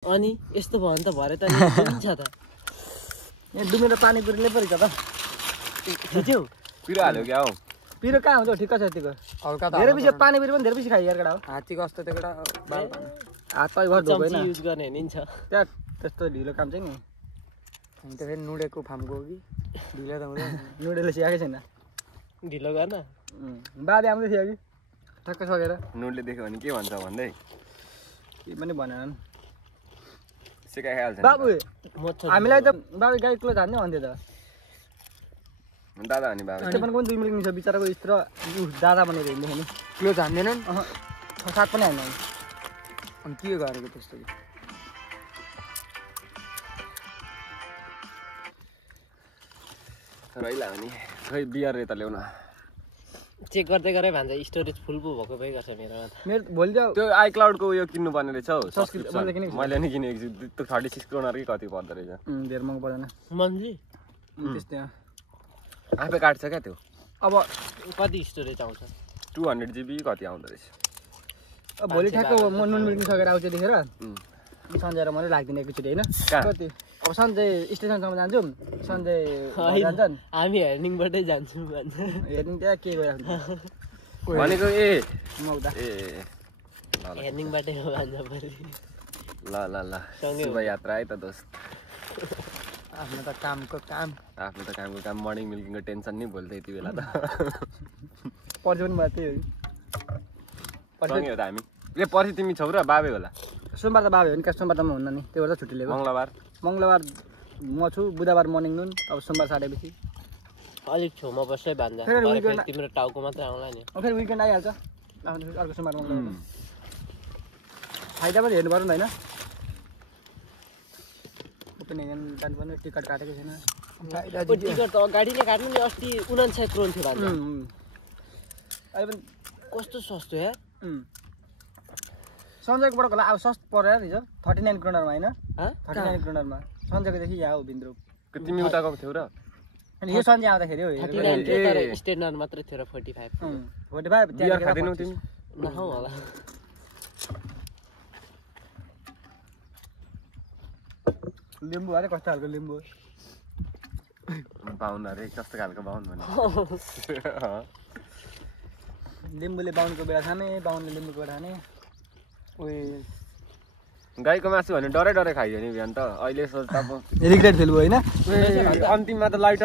अनि यस्तो भयो भने त भरे त नि छ त यहाँ डुमेर पानी पुरीले परि त खिच्यौ पिरो हाल्यो क्या हौ पिरो कहाँ हुन्छ ठिक्क छ यतिको हल्का त धेरै बेसी पानी पुरी पनि धेरै बेसी खाइ यार केटा हो हात्तीको अस्ति त्यो केटा हात पाइ घर धोको हैन युज गर्ने नि छ त्यहाँ त्यस्तो ढिलो काम चाहिँ नि अनि त फेरि नुडेको फार्मको हो कि ढिलो त हुँदैन नुडेले सिकाएकै छैन ढिलो गर्न बाबे आउँदै थियो कि ठक्क सकेर नुडले देख्यो भने के भन्छ भन्दै के पनि भनेन सिकाइहाल्छ बाबु हामीलाई त बाबु गाई क्लो धान्ने भन्थ्यो त दादा अनि बाबा त्यो पनि 2 मिनट छ बिचाराको यत्रो दादा भनेर हिँड्दै नि क्लोज हान्दैनन् सात पनि हान्दैन अनि के गरेको त्यस्तो रहिला भने खै बियर रेता ल्याउन चेक गर्दै गरे भन्छ स्टोरेज फुल पो भएको भइ गर्छ मेरोमा त मेरो भोलि त त्यो आइक्लाउडको उयो किन्नु पर्ने रहेछ हौ मैले किनेको छु। मैले नि किनेको छु त्यो 36 क्रोनर कि कति पर्दो रहेछ धेरै महँगो पर्दैन मन्थली त्यस्तै आफै काट्छ क्या त्यो अब कति स्टोरेज आउँछ 200 GB कति आउँदो रहेछ भोलि ठ्याक्क म नुन मिल्नु सकेर आउँछ देखेर सन्जय र मैले लाग्दिने एकचोटि होइन कति अब सन्जय स्टेसनसम्म जान्छौँ सन्जय जान्छन् हामी हेर्निङबाटै जान्छौँ भन्छ हेर्नु त्यहाँ के गइरहेको भनेको ए मौदा ए हेर्निङबाटै हो भन्छ भोलि ल ल ल सँगै शुभ यात्रा है त दोस्त आफ्नो त कामको काम आफ्नो त कामको काम मर्निङ मिल्किङको टेन्सन नि भोलि त यति बेला त पर्छ पनि मात्रै हो सँगै हो त हामी ए पर्सि तिमी छौ र बाबे होला सोमबार त बाबे हो नि का सोमबार त म हुन्न नि त्यो भएर छुट्टी लिएको मङ्गलबार म छु बुधबार मर्निङ नुन अब सोमबार साढेपछि अलिक छेउमा बस्दै भान्जा फेरि भरे weekend- फेरि तिम्रो टाउको मात्रै आउला नि फेरि विकेन्ड आइहाल्छ अर्को सोमबार मङ्गलबार फाइदा पनि हेर्नु पर्यो नि होइन कोपेनहेगन जानुपर्ने टिकट काटेको छैन ओ टिकट त अगाडि नै काट्नु नि अस्ति 59 क्रोन थियो भान्जा अहिले पनि कस्तो सस्तो यार सन्जयकोबाट होला अब सस्तो पऱ्यो यार हिजो 39 क्रोनरमा होइन हँ 39 क्रोनरमा सन्जयकोदेखि यहाँ हो बिन्द्रो तिमी उता गएको थियौ र अनि यो सन्जय आउँदाखेरि हो 39 थियो तर स्ट्यान्डर्ड मात्रै थियो र 45 45 बियर खाँदैनौ तिमी नखाऊ होला लिम्बू अरे कस्तो खालको लिम्बू बाहुन अरे कस्तो खालको बाहुन भने लिम्बूले बाहुनको बेला खाने बाहुनले लिम्बूको बेला खाने गाईको मासु भने डरै डरै खाइयो नि बिहान त अहिले सोच्दा रिग्रेट फिल भयो होइन अन्तिममा त लाइट